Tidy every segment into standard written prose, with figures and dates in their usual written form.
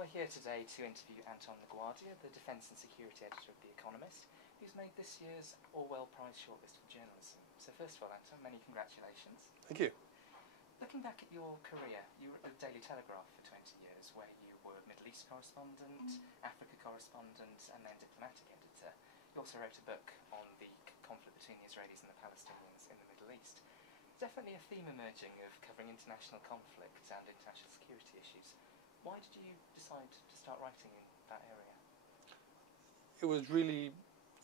Well, we're here today to interview Anton La Guardia, the Defence and Security Editor of The Economist, who's made this year's Orwell Prize Shortlist for Journalism. So first of all, Anton, many congratulations. Thank you. Looking back at your career, you were at the Daily Telegraph for 20 years, where you were Middle East correspondent, Africa correspondent, and then diplomatic editor. You also wrote a book on the conflict between the Israelis and the Palestinians in the Middle East. Definitely a theme emerging of covering international conflict and international security issues. Why did you decide to start writing in that area? It was really,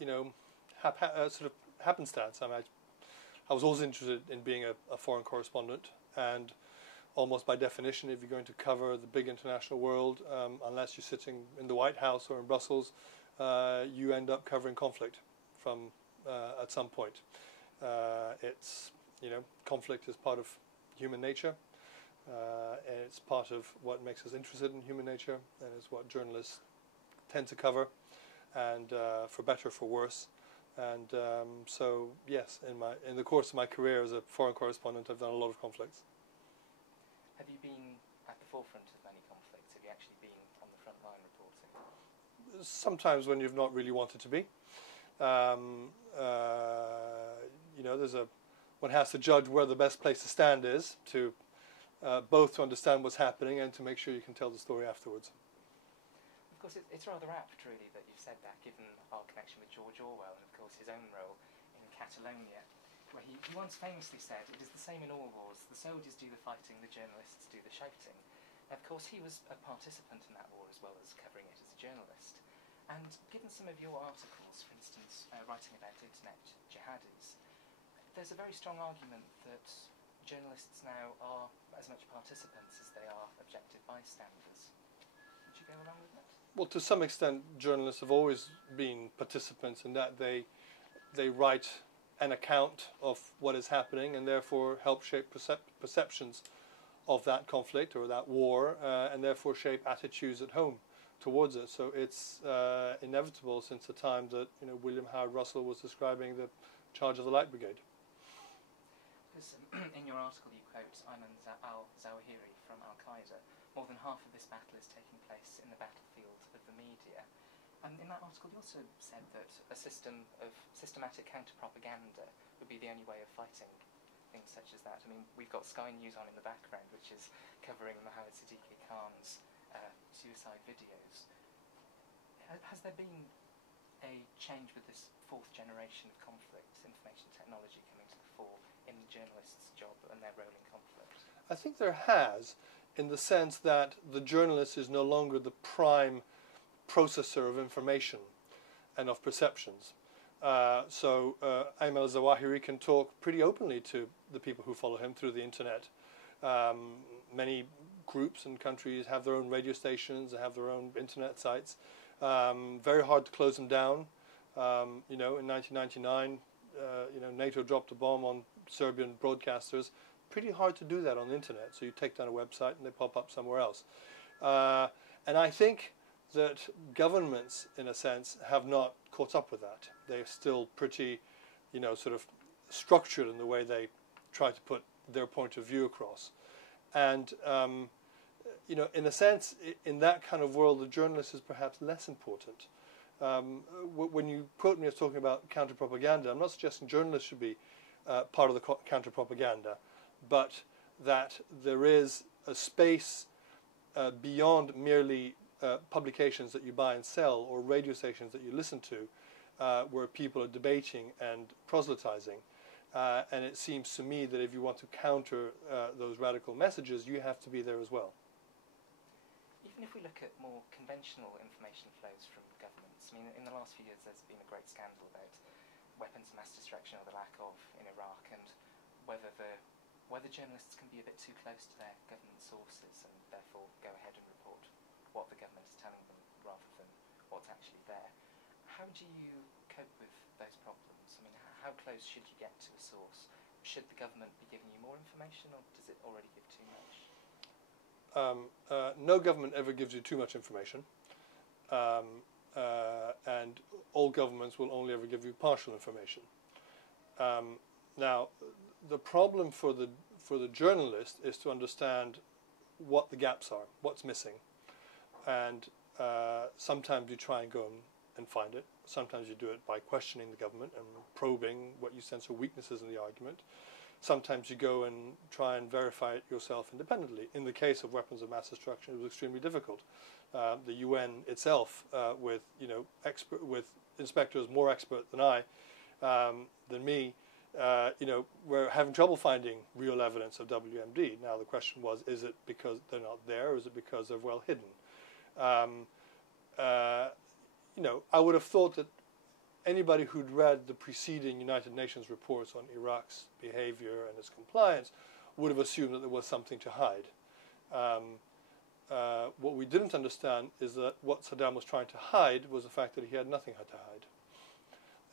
sort of happenstance. I was always interested in being a foreign correspondent, and almost by definition, if you're going to cover the big international world, unless you're sitting in the White House or in Brussels, you end up covering conflict from at some point. Conflict is part of human nature. And it's part of what makes us interested in human nature, and is what journalists tend to cover, and for better or for worse. And so, yes, in the course of my career as a foreign correspondent, I've done a lot of conflicts. Have you been at the forefront of many conflicts? Have you actually been on the front line reporting? Sometimes when you've not really wanted to be. One has to judge where the best place to stand is, to both to understand what's happening and to make sure you can tell the story afterwards. Of course, it's rather apt, really, that you've said that, given our connection with George Orwell and, of course, his own role in Catalonia, where he once famously said, "It is the same in all wars. The soldiers do the fighting, the journalists do the shouting." Of course, he was a participant in that war as well as covering it as a journalist. And given some of your articles, for instance, writing about internet jihadis, there's a very strong argument that journalists now are as much participants as they are objective bystanders. Would you go along with that? Well, to some extent, journalists have always been participants in that they write an account of what is happening and therefore help shape perceptions of that conflict or that war, and therefore shape attitudes at home towards it. So it's inevitable since the time that William Howard Russell was describing the charge of the Light Brigade. In your article you quote Ayman al-Zawahiri from Al-Qaeda. More than half of this battle is taking place in the battlefield of the media. And in that article you also said that a system of systematic counter-propaganda would be the only way of fighting things such as that. I mean, we've got Sky News on in the background, which is covering Mohammed Siddiqui Khan's suicide videos. Has there been a change with this fourth generation of conflict, information technology coming to the fore in the journalist's job and their role in conflict? I think there has, in the sense that the journalist is no longer the prime processor of information and of perceptions. So Ayman al-Zawahiri can talk pretty openly to the people who follow him through the internet. Many groups and countries have their own radio stations, they have their own internet sites. Very hard to close them down. In 1999, NATO dropped a bomb on Serbian broadcasters. Pretty hard to do that on the internet. So you take down a website and they pop up somewhere else. And I think that governments, in a sense, have not caught up with that. They're still pretty, sort of structured in the way they try to put their point of view across. And, in a sense, in that kind of world, the journalist is perhaps less important. When you quote me as talking about counter-propaganda, I'm not suggesting journalists should be part of the counter-propaganda, but that there is a space beyond merely publications that you buy and sell or radio stations that you listen to, where people are debating and proselytizing. And it seems to me that if you want to counter those radical messages, you have to be there as well. Even if we look at more conventional information flows from governments, I mean, in the last few years there's been a great scandal about weapons of mass destruction or the lack of in Iraq, and whether journalists can be a bit too close to their government sources and therefore go ahead and report what the government is telling them rather than what's actually there. How do you cope with those problems? I mean, how close should you get to a source? Should the government be giving you more information, or does it already give too much? No government ever gives you too much information, and all governments will only ever give you partial information. Now, the problem for the journalist is to understand what the gaps are, what's missing. and sometimes you try and go and find it. Sometimes you do it by questioning the government and probing what you sense are weaknesses in the argument. Sometimes you go and try and verify it yourself independently. In the case of weapons of mass destruction, it was extremely difficult. The UN itself, with inspectors more expert than I, than me, were having trouble finding real evidence of WMD. Now the question was, is it because they're not there, or is it because they're well hidden? I would have thought that anybody who'd read the preceding United Nations reports on Iraq's behavior and its compliance would have assumed that there was something to hide. What we didn't understand is that what Saddam was trying to hide was the fact that he had nothing to hide.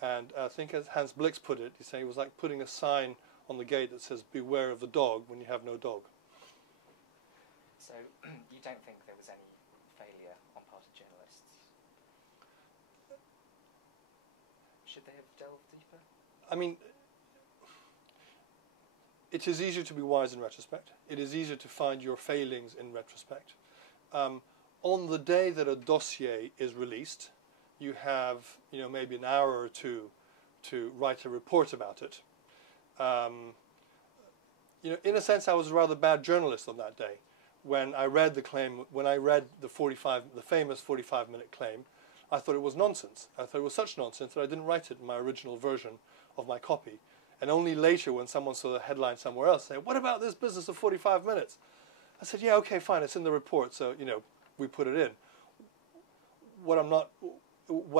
And I think, as Hans Blix put it, he said it was like putting a sign on the gate that says, "Beware of the dog," when you have no dog. So you don't think there was any failure on part of journalists? Should they have delved deeper? I mean, it is easier to be wise in retrospect. It is easier to find your failings in retrospect. On the day that a dossier is released, you have, maybe an hour or two to write a report about it. In a sense, I was a rather bad journalist on that day. When I read the claim, when I read the famous 45-minute claim, I thought it was nonsense. I thought it was such nonsense that I didn't write it in my original version of my copy. And only later, when someone saw the headline somewhere else, say, "What about this business of 45 minutes?" I said, "Yeah, okay, fine, it's in the report, so, we put it in." What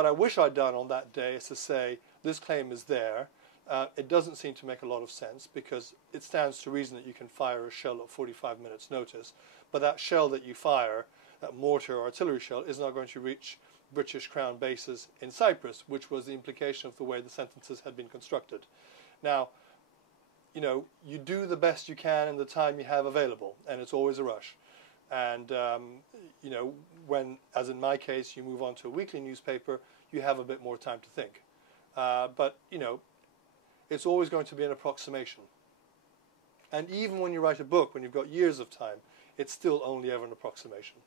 I wish I'd done on that day is to say, this claim is there. It doesn't seem to make a lot of sense, because it stands to reason that you can fire a shell at 45 minutes notice, but that shell that you fire, that mortar or artillery shell, is not going to reach British Crown bases in Cyprus, which was the implication of the way the sentences had been constructed. Now, you do the best you can in the time you have available, and it's always a rush. And, when, as in my case, you move on to a weekly newspaper, you have a bit more time to think. But, it's always going to be an approximation. And even when you write a book, when you've got years of time, it's still only ever an approximation.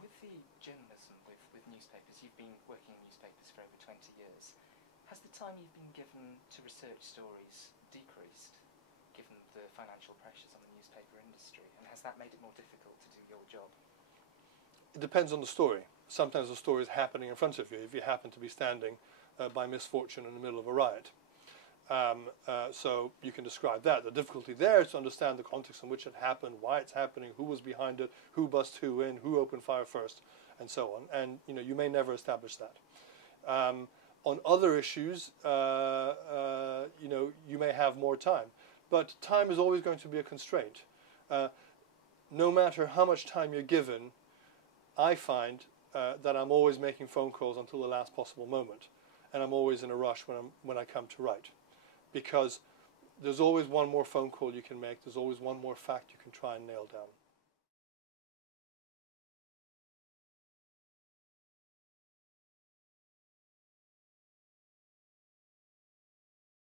With the journalism, with newspapers, you've been working in newspapers for over 20 years. Has the time you've been given to research stories decreased, given the financial pressures on the newspaper industry? And has that made it more difficult to do your job? It depends on the story. Sometimes the story is happening in front of you, if you happen to be standing by misfortune in the middle of a riot. So you can describe that. The difficulty there is to understand the context in which it happened, why it's happening, who was behind it, who bussed who in, who opened fire first, and so on. And you may never establish that. On other issues, you may have more time, but time is always going to be a constraint. No matter how much time you're given, I find that I'm always making phone calls until the last possible moment, and I'm always in a rush when I come to write, because there's always one more phone call you can make. There's always one more fact you can try and nail down.